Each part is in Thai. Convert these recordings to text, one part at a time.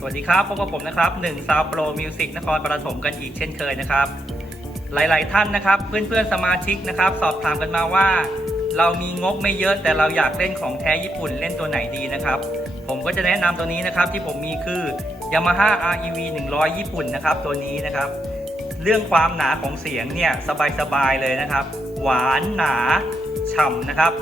สวัสดีครับพบกับผมนะครับหนึ่งซาวโปรมิวสิกนครปฐมกันอีกเช่นเคยนะครับ หลาย ๆ ท่านนะครับเพื่อน ๆ สมาชิกนะครับ สอบถามกันมาว่า เรามีงบไม่เยอะแต่เราอยากเล่นของแท้ญี่ปุ่นเล่นตัวไหนดีนะครับ ผมก็จะแนะนำตัวนี้นะครับที่ผมมีคือ Yamaha REV 100 ญี่ปุ่นนะครับตัวนี้นะครับ เรื่องความหนาของเสียงเนี่ยสบาย ๆ เลยนะครับ หวานหนาฉ่ำนะครับ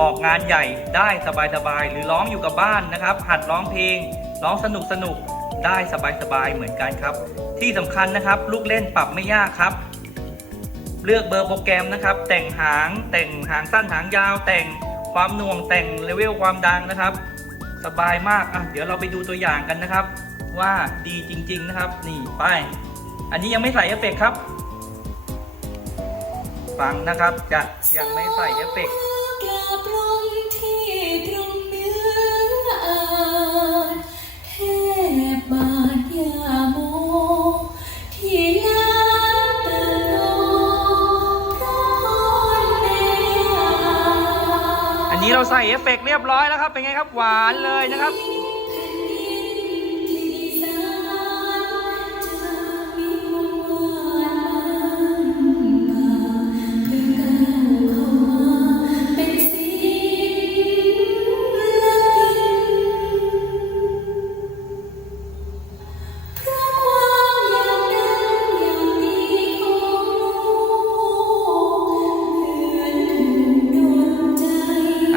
ออกงานใหญ่ได้สบาย ๆ หรือร้องอยู่กับบ้านนะครับ หัดร้องเพลง ร้องสนุกสนุกได้สบายๆเหมือนกันครับ ที่สำคัญนะครับลูกเล่นปรับไม่ยากครับ เลือกเบอร์โปรแกรมนะครับ แต่งหางแต่งหางสั้นหางยาว แต่งความหน่วงแต่งเลเวลความดังนะครับ สบายมากอะเดี๋ยวเราไปดูตัวอย่างกันนะครับ ว่าดีจริง ๆนะครับ นี่ไป อันนี้ยังไม่ใส่เอฟเฟกต์ครับ ฟังนะครับจะยังไม่ใส่เอฟเฟกต์ เราใส่เอฟเฟกต์เรียบร้อยแล้วครับ เป็นไงครับหวานเลยนะครับ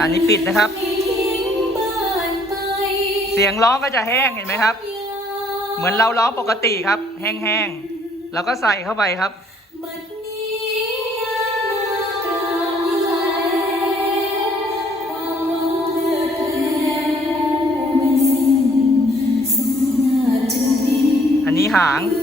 อันนี้ปิดนะครับ เสียงร้องก็จะแห้งเห็นไหมครับ เหมือนเราร้องปกติครับ แห้งๆเราก็ใส่เข้าไปครับบัดนี้ยาม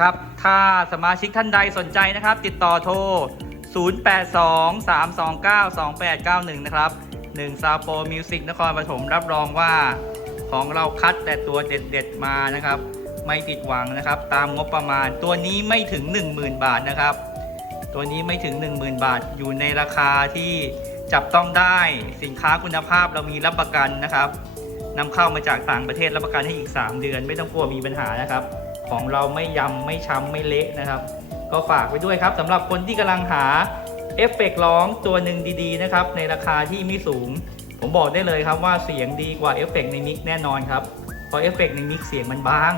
นะครับ ถ้าสมาชิกท่านใดสนใจนะครับ ติดต่อโทร 0823292891 นะครับ1ซาโปมิวสิกนครปฐมรับรองว่าของเราคัดแต่ตัวเด็ดๆมานะครับ ไม่ผิดหวังนะครับ ตามงบประมาณตัวนี้ไม่ถึง 10,000 บาทนะครับ ตัวนี้ไม่ถึง 10,000 บาทอยู่ในราคาที่จับต้องได้สินค้าคุณภาพเรามีรับประกันนะครับนำเข้ามาจากต่างประเทศรับประกันให้อีก 3 เดือน ไม่ต้องกลัวมีปัญหานะครับ ของเราไม่ยำไม่ช้ำไม่เละนะครับ ก็ฝากไว้ด้วยครับสำหรับคนที่กำลังหาเอฟเฟกต์ร้องตัวหนึ่งดีๆนะครับในราคาที่ไม่สูง ผมบอกได้เลยครับว่าเสียงดีกว่าเอฟเฟกต์ในมิกแน่นอนครับเพราะเอฟเฟกต์ในมิกเสียงมันบาง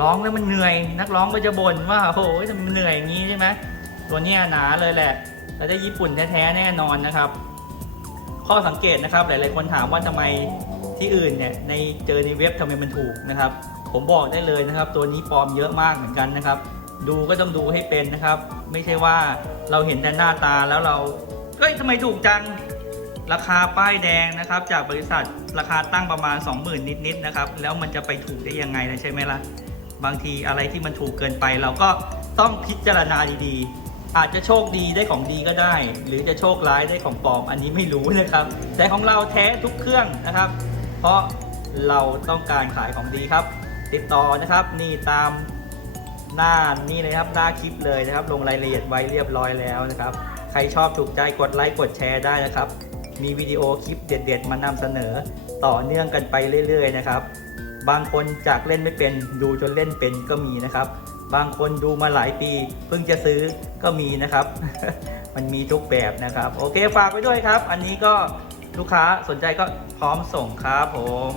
ร้องแล้วมันเหนื่อย นักร้องก็จะบ่นว่าโอ้โหทำไมมันเหนื่อยอย่างนี้ใช่ไหมตัวนี้หนาเลยแหละแล้วได้ญี่ปุ่นแท้ๆแน่นอนนะครับ ข้อสังเกตนะครับหลายๆคนถามว่าทำไมที่อื่นเนี่ยในเจอในเว็บทำไมมันถูกนะครับ ผมบอกได้เลยนะครับ ตัวนี้ปลอมเยอะมากเหมือนกันนะครับ ดูก็ต้องดูให้เป็นนะครับ ไม่ใช่ว่าเราเห็นแต่หน้าตาแล้วเราเฮ้ยทำไมถูกจังราคาป้ายแดงนะครับ จากบริษัทราคาตั้งประมาณ 20,000 นิดๆนะครับ แล้วมันจะไปถูกได้ยังไงนะใช่ไหมล่ะ บางทีอะไรที่มันถูกเกินไป เราก็ต้องพิจารณาดีๆ อาจจะโชคดีได้ของดีก็ได้ หรือจะโชคร้ายได้ของปลอมอันนี้ไม่รู้นะครับ แต่ของเราแท้ทุกเครื่องนะครับ เพราะเราต้องการขายของดีครับ ติดต่อนะครับนี่ตามหน้านี่เลยครับหน้าคลิปเลยนะครับ ลงรายละเอียดไว้เรียบร้อยแล้วนะครับ ใครชอบถูกใจกดไลค์กดแชร์ได้นะครับ มีวิดีโอคลิปเด็ด ๆ มานำเสนอต่อเนื่องกันไปเรื่อย ๆ นะครับ บางคนจากเล่นไม่เป็นดูจนเล่นเป็นก็มีนะครับ บางคนดูมาหลายปี เพิ่งจะซื้อก็มีนะครับ มันมีทุกแบบนะครับ โอเคฝากไว้ด้วยครับ อันนี้ก็ลูกค้าสนใจก็พร้อมส่งครับผม